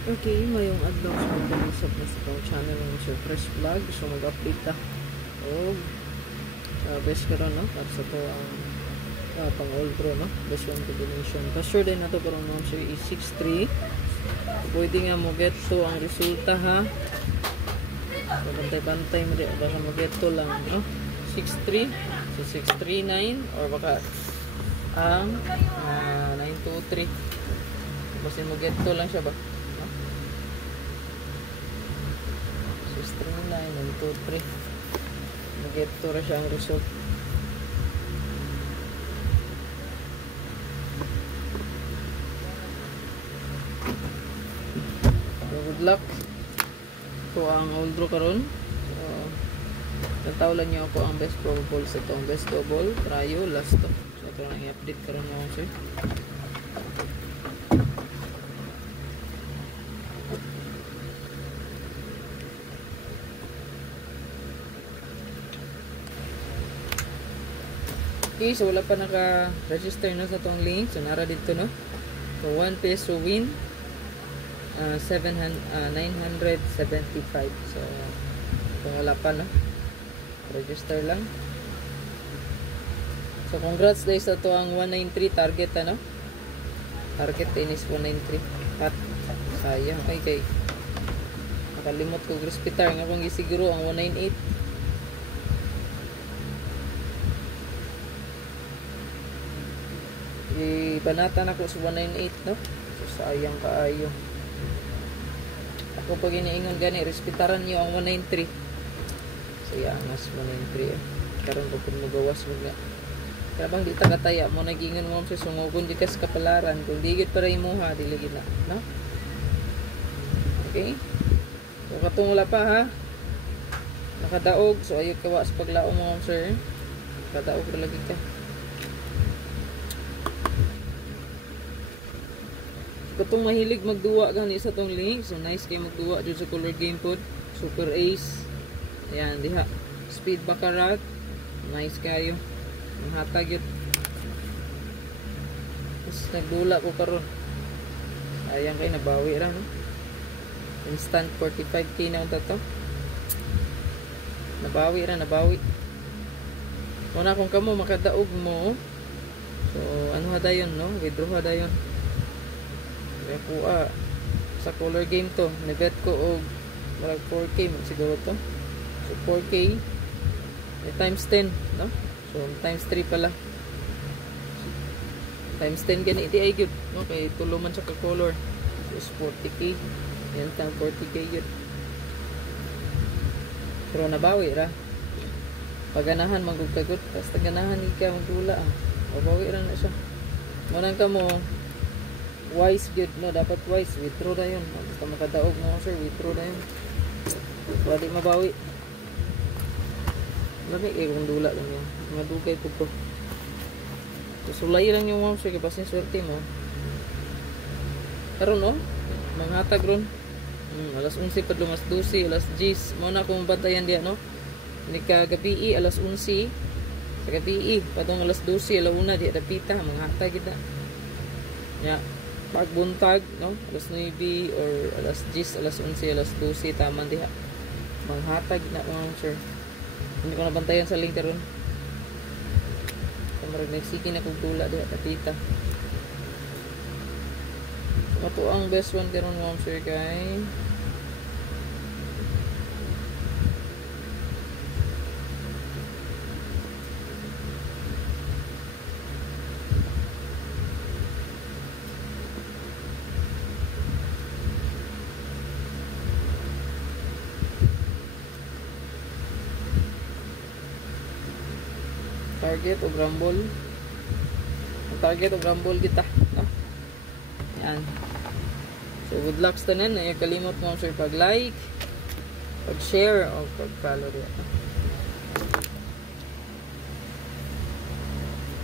Okay, mayong adlaw sa mag-usap na sa itong channel ng Sir Fresh Vlog. So mag-update ta. O, best ka ron, no? Para sa ito ang pang all pro, no? Best one combination. Pa-sure din na ito karong naman siya is 6-3. Pwede nga mo get to ang resulta, ha? So, bantay-bantay mo din. Baka mo get to lang, no? 6-3. So, 6-3-9. Or baka ang 9-2-3. Basta mo get to lang siya ba? 6-3-9, 1-2-3. Mag-get to ra siya ang result. So, good luck. Ito ang old draw karon. So, natawlan niyo ako ang best probable sa ito. Ang best double, trio, last to. So, ito lang i-update karon mo sir. Okay, so wala pa naka-register na sa tong link. So, nara dito, no? So, 1 peso win. 975. So, kung wala pa, no? Register lang. So, congrats dahil sa to ang 193 target, ano? Target tennis 193. At, sayang. Ay, kay nakalimot ko. Grispitar nga kung gisiguro ang 198. Banatan ako sa 198, no? So, sayang kaayo. Ako pag iniingon gani, respetaran niyo ang 193. Sayang mas 193. Karon ko kung magawas mo nga. Kaya bang di tagataya mo, nag-ingon mo sa sungugon di kas kapalaran. Kung digit para imuha, dilagi na, no? Okay? So, katong wala pa, ha? Nakadaog. So, ayaw kawa sa paglaong mo, sir. Nakadaog na lagi ka. Katong mahilig magduwa gani sa tong link. So nice kayo magduwa dito sa color game pod. Super Ace. Ayan, diha. Speed Baccarat. Nice kayo. Mahatag yun. Tapos nagdula ko karon. Sayang kayo, nabawi ra, no? Instant 45k na unta to. Nabawi ra, nabawi. Muna kung kamo makadaog mo. So ano hadayon, no? Withdraw hadayon. Kuha sa color game to, nabet ko og marag 4k siguro to. So 4k times 10, no? So times 3 pala. Times 10 gani di ay gyud, no? Kay tulo man sa ka-color. So 40k. Yan tang 40k gyud. Pero nabawi ra. Paganahan manggugkagot, tas taganahan ika magdula. Mabawi ra na siya. Manang kamo wise good, no? Dapat wise, withdraw na yun. Basta makadaog mo, sir, withdraw na yun. Wali mabawi. Lami kayo kung dula lang yun. Madugay po ko. So, sulay lang yung sir, kasi swerte mo. Karon, no? Manghatag ron. Alas 11 pa lumas 12, alas 10. Muna kung bantayan diya, no? Hindi ka gabi, alas 11. Sa gabi, patong alas 12, alauna, di ada pita. Manghatag kita. Yeah. Pagbuntag, no? Alas 9 or alas 10, alas 11, alas 12, taman diha. Manghatag na ko sir. Hindi ko nabantayan sa link karon. Kamarag nagsige na kog tula diha kapita. Ito ang best one karon mo sir kay target o grumble. Target o grumble kita, no? Yan. So good luck sa tanan. Ay kalimot mo sir pag like, pag share o pag follow.